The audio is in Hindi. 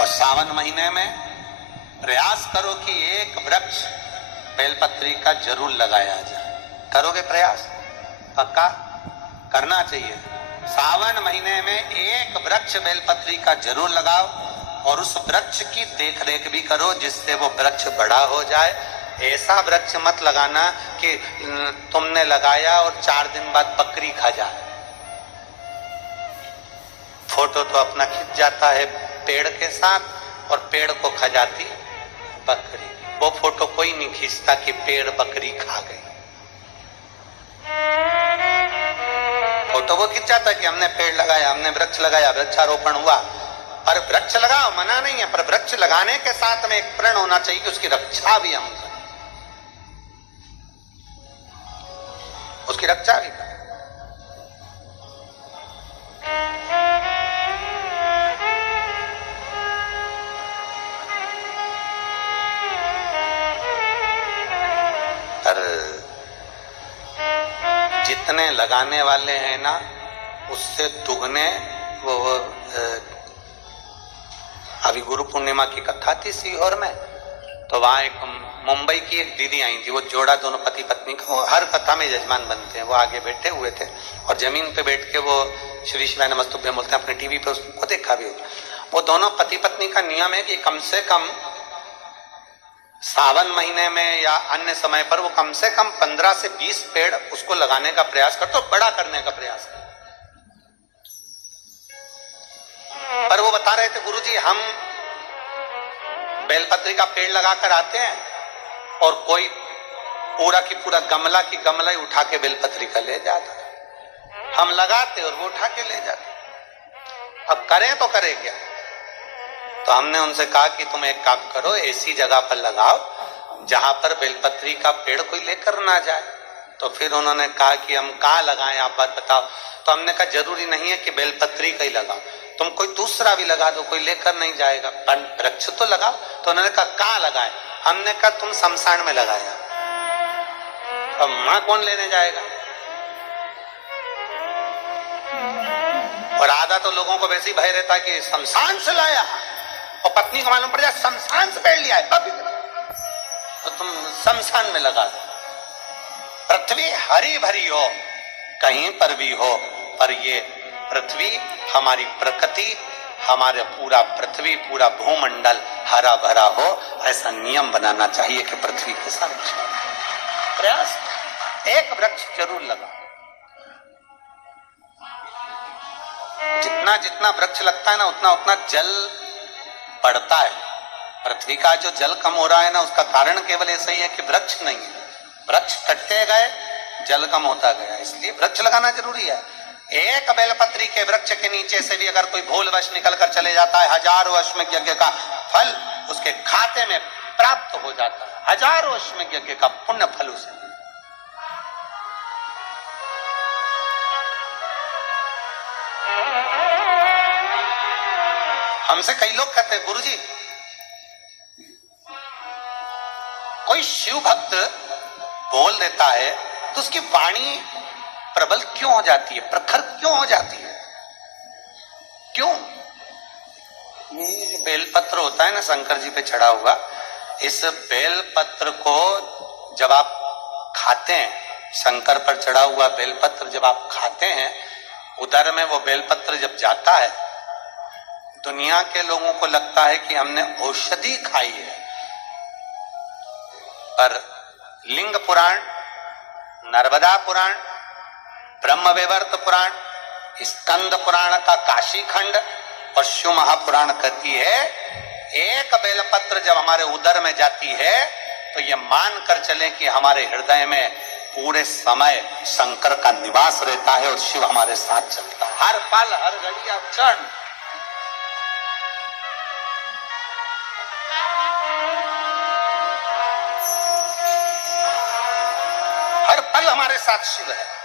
और सावन महीने में प्रयास करो कि एक वृक्ष बेलपत्री का जरूर लगाया जाए। करोगे प्रयास? पक्का करना चाहिए। सावन महीने में एक वृक्ष बेलपत्री का जरूर लगाओ और उस वृक्ष की देखरेख भी करो जिससे वो वृक्ष बड़ा हो जाए। ऐसा वृक्ष मत लगाना कि तुमने लगाया और 4 दिन बाद बकरी खा जाए। फोटो तो अपना खिंच जाता है पेड़ के साथ और पेड़ को खा जाती बकरी। वो फोटो कोई नहीं खींचता कि पेड़ बकरी खा गई। फोटो वो खिंच जाता कि हमने पेड़ लगाया, हमने वृक्ष लगाया, वृक्षारोपण हुआ। पर वृक्ष लगाओ, मना नहीं है, पर वृक्ष लगाने के साथ में एक प्रण होना चाहिए कि उसकी रक्षा भी हम करें, उसकी रक्षा भी करें। जितने लगाने वाले हैं ना उससे दुगने वो अभी गुरु पूर्णिमा की कथा थी सीहोर में, तो वहां एक मुंबई की एक दीदी आई थी। वो जोड़ा दोनों पति पत्नी का, वो हर कथा में यजमान बनते हैं, वो आगे बैठे हुए थे और जमीन पे बैठ के वो श्री शिवाय नमस्तुभ्यम बोलते हैं। अपने टीवी पे उसको देखा भी। वो दोनों पति पत्नी का नियम है कि कम से कम सावन महीने में या अन्य समय पर वो कम से कम 15 से 20 पेड़ उसको लगाने का प्रयास कर, तो बड़ा करने का प्रयास कर। पर वो बता रहे थे, गुरुजी हम बेलपत्री का पेड़ लगाकर आते हैं और कोई पूरा की पूरा गमला की गमला ही उठा के बेलपत्री का ले जाता। हम लगाते और वो उठा के ले जाते। अब करें तो करें क्या? तो हमने उनसे कहा कि तुम एक काम करो, ऐसी जगह पर लगाओ जहां पर बेलपत्री का पेड़ कोई लेकर ना जाए। तो फिर उन्होंने कहा कि हम कहाँ लगाएं, आप बात बताओ। तो हमने कहा जरूरी नहीं है कि बेलपत्री का ही लगाओ, तुम कोई दूसरा भी लगा दो, कोई लेकर नहीं जाएगा, वृक्ष तो लगाओ। तो उन्होंने कहा कहाँ लगाए? हमने कहा तुम शमशान में लगाया। अब मां कौन लेने जाएगा? और आधा तो लोगों को वैसे ही भय रहता है कि शमशान से लाया, और पत्नी को मालूम पड़ जाए शमशान से पेड़ लिया है, तो तुम शमशान में लगा दो। पृथ्वी हरी भरी हो, कहीं पर भी हो, पर ये पृथ्वी हमारी प्रकृति, हमारे पूरा पृथ्वी, पूरा भूमंडल हरा भरा हो, ऐसा नियम बनाना चाहिए कि पृथ्वी के साथ प्रयास एक वृक्ष जरूर लगा। जितना जितना वृक्ष लगता है ना उतना उतना जल बढ़ता है। पृथ्वी का जो जल कम हो रहा है ना, उसका कारण केवल ऐसा ही है कि वृक्ष नहीं है। वृक्ष कटते गए, जल कम होता गया, इसलिए वृक्ष लगाना जरूरी है। एक बेलपत्री के वृक्ष के नीचे से भी अगर कोई भूलवश निकल कर चले जाता है, हजारों अश्वमेध यज्ञ का फल उसके खाते में प्राप्त हो जाता है। हजारों अश्वमेध यज्ञ का पुण्य फल उसे। हमसे कई लोग कहते हैं, गुरुजी कोई शिव भक्त बोल देता है तो उसकी वाणी प्रबल क्यों हो जाती है, प्रखर क्यों हो जाती है, क्यों? ये बेलपत्र होता है ना शंकर जी पे चढ़ा हुआ, इस बेलपत्र को जब आप खाते हैं, शंकर पर चढ़ा हुआ बेलपत्र जब आप खाते हैं, उदर में वो बेलपत्र जब जाता है, दुनिया के लोगों को लगता है कि हमने औषधि खाई है। पर लिंग पुराण, नर्मदा पुराण, ब्रह्मवैवर्त पुराण, स्कंद पुराण का काशी खंड और शिव महापुराण कहती है, एक बेलपत्र जब हमारे उदर में जाती है तो ये मान कर चले कि हमारे हृदय में पूरे समय शंकर का निवास रहता है और शिव हमारे साथ चलता है हर पल, हर घड़ी, हर क्षण। हर पल हमारे साथ शिव है।